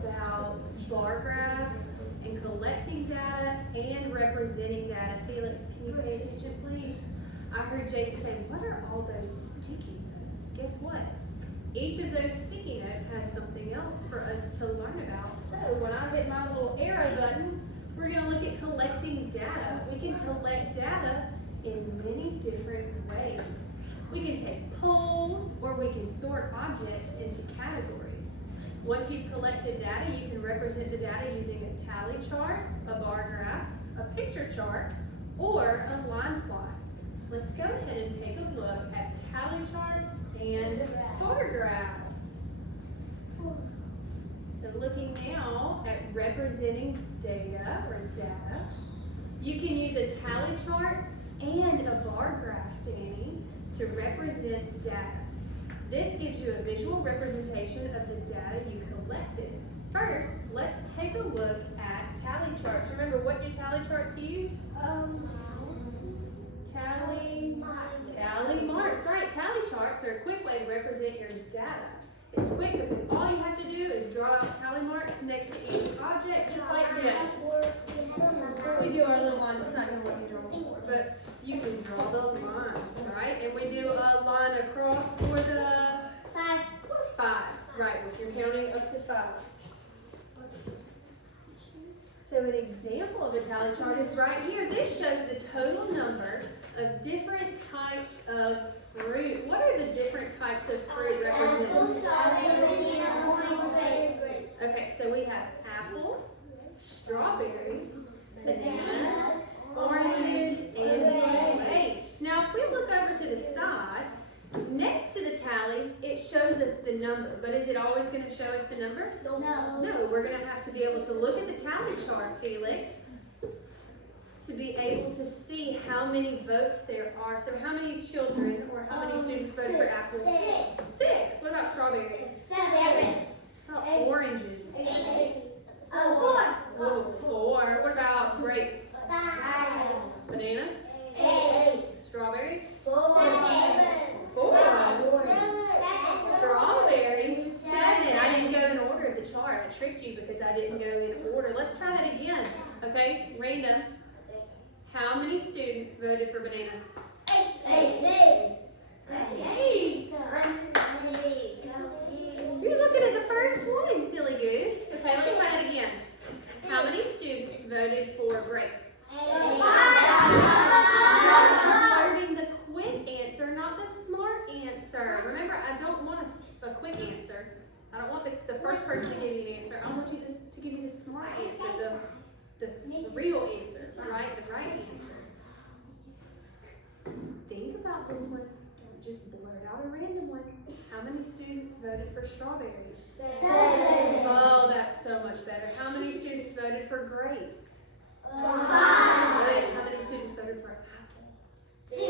about bar graphs and collecting data and representing data. Felix, can you pay attention, please? I heard Jake say, what are all those sticky notes? Guess what? Each of those sticky notes has something else for us to learn about. So when I hit my little arrow button, we're going to look at collecting data. We can collect data in many different ways. We can take polls, or we can sort objects into categories. Once you've collected data, you can represent the data using a tally chart, a bar graph, a picture chart, or a line plot. Let's go ahead and take a look at tally charts and bar graphs. So looking now at representing data or data, you can use a tally chart and a bar graph, Danny, to represent data. This gives you a visual representation of the data you collected. First, let's take a look at tally charts. Remember, what do tally charts use? Tally marks, right? Tally charts are a quick way to represent your data. It's quick because all you have to do is draw out tally marks next to each object, just like this. We do our little lines. It's not going to let you draw more, but you can draw the lines, right? And we do a line across for the 5, right? If you're counting up to 5. So an example of a tally chart is right here. This shows the total number of different types of fruit. What are the different types of fruit represented? Okay, so we have apples, strawberries, bananas, oranges, and grapes. Now, if we look over to the side, next to the tallies, it shows us the number. But is it always going to show us the number? No, we're going to have to be able to look at the tally chart, Felix, to be able to see how many votes there are. So how many children or how many students voted for apples? 6. What about strawberries? 7. How about oranges? 4. 4. What about grapes? 5. Bananas? 8. Strawberries? 4. 4. Strawberries? 7. I didn't go in order of the chart. I tricked you because I didn't go in order. Let's try that again. Okay, random. How many students voted for bananas? 8. You're looking at the first one, silly goose. Okay, let's try that again. How many students voted for grapes? 8. You're learning the quick answer, not the smart answer. Remember, I don't want a quick answer. I don't want the first person to give me an answer. I want you to give me the smart answer, the real answer, right? The right answer. Think about this one. Don't just blurt out a random one. How many students voted for strawberries? 7. Oh, that's so much better. How many students voted for grapes? 5. How many students voted for apples? 6.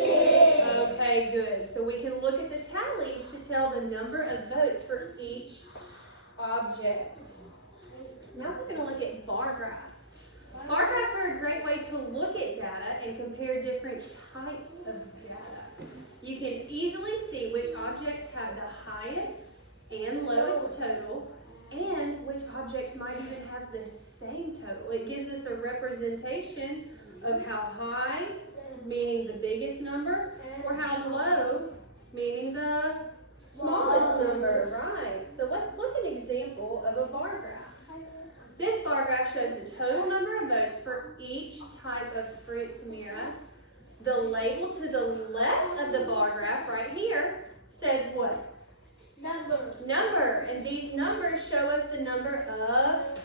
Okay, good. So we can look at the tallies to tell the number of votes for each object. Now we're going to look at bar graphs. Bar graphs are a great way to look at data and compare different types of data. You can easily see which objects have the highest and lowest total, and which objects might even have the same total. It gives us a representation of how high, meaning the biggest number, or how low, meaning the smallest number, right? So let's look at an example of a bar graph. This bar graph shows the total number of votes for each type of fruit, Samira. The label to the left of the bar graph right here says what? Number. And these numbers show us the number of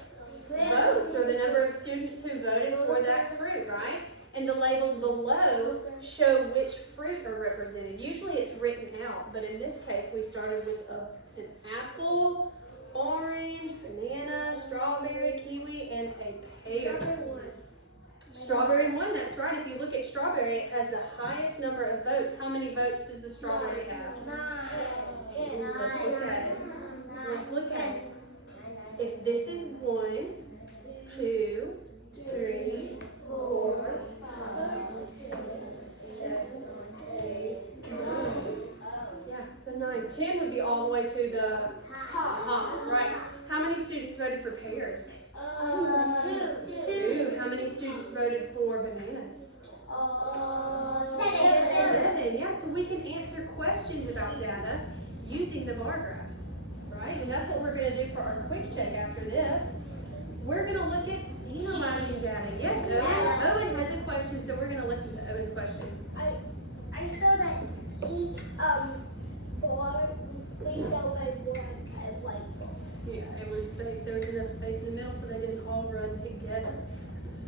votes, or the number of students who voted for that fruit, right? And the labels below show which fruit are represented. Usually it's written out, but in this case we started with an apple, orange, banana, strawberry, kiwi, and a pear. Strawberry won, that's right. If you look at strawberry, it has the highest number of votes. How many votes does the strawberry have? 9. Let's look at it. Let's look at it. If this is 1, 2, 3, 4, 5, 6, 7, 8, 9. Yeah, so 9. 10 would be all the way to the top, right? How many students voted for pears? Two. Two. How many students voted for bananas? Seven. 7. Yeah, so we can answer questions about data using the bar graphs, right? And that's what we're going to do for our quick check after this. We're going to look at analyzing data. Yes, Owen. Owen has a question, so we're going to listen to Owen's question. I saw that each bar was spaced out by one light bulb. Yeah, it was space. There was enough space in the middle so they didn't all run together.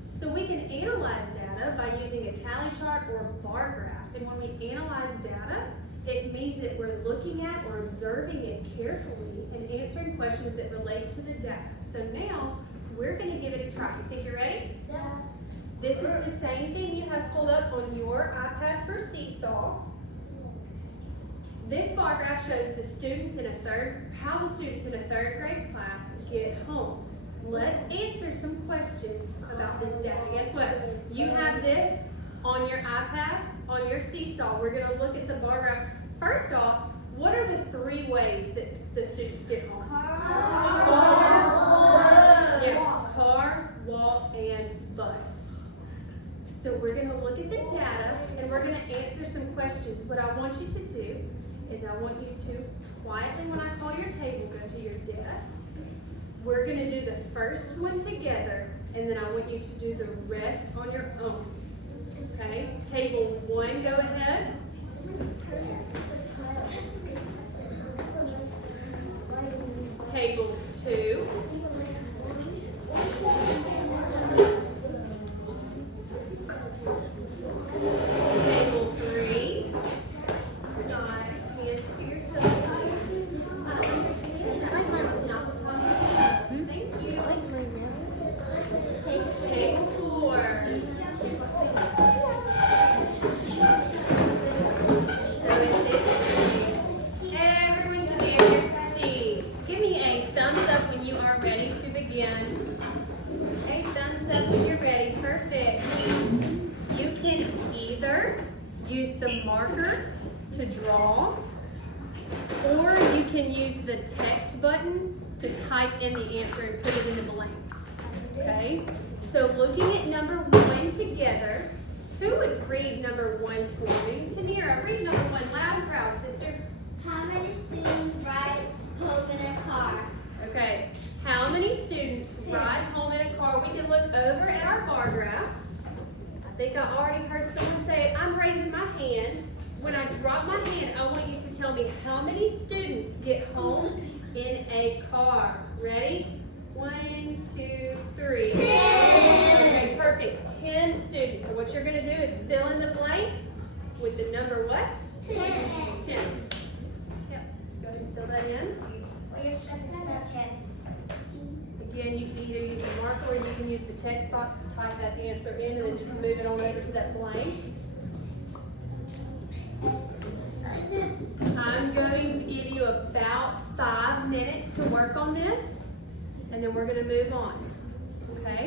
So we can analyze data by using a tally chart or a bar graph. And when we analyze data, it means that we're looking at or observing it carefully and answering questions that relate to the data. So now we're going to give it a try. You think you're ready? Yeah. This is the same thing you have pulled up on your iPad for Seesaw. This bar graph shows how the students in a third grade class get home. Let's answer some questions about this data. Guess what? You have this on your iPad, on your Seesaw. We're going to look at the bar graph. First off, what are the 3 ways that the students get home? Yes, car, walk, and bus. So we're going to look at the data and we're going to answer some questions. What I want you to do is I want you to quietly, when I call your table, go to your desk. We're going to do the first one together and then I want you to do the rest on your own. Okay? Table 1, go ahead. Table 2. Table 3. Scott, hands to your toes. I understand that is not the time. Thank you. Table 4. So in this grade, everyone should be in their seats. Give me a thumbs up when you are ready to begin. A thumbs up when you're ready. Perfect. You can either use the marker to draw, or you can use the text button to type in the answer and put it in the blank. Okay? So looking at number 1 together, who would read number 1 for me? Tamira, read number 1 loud and proud, sister. How many students ride home in a car? Okay, how many students ride home in a car? We can look over at our bar graph. I think I already heard someone say it. I'm raising my hand. When I drop my hand, I want you to tell me how many students get home in a car. Ready? 1, 2, 3. 10. Okay, perfect. 10 students. So what you're going to do is fill in the blank with the number what? 10. Yep. Go ahead and fill that in. Again, you can either use a marker or you can use the text box to type that answer in and then just move it on over to that blank. I'm going to give you about 5 minutes to work on this, and then we're going to move on. Okay?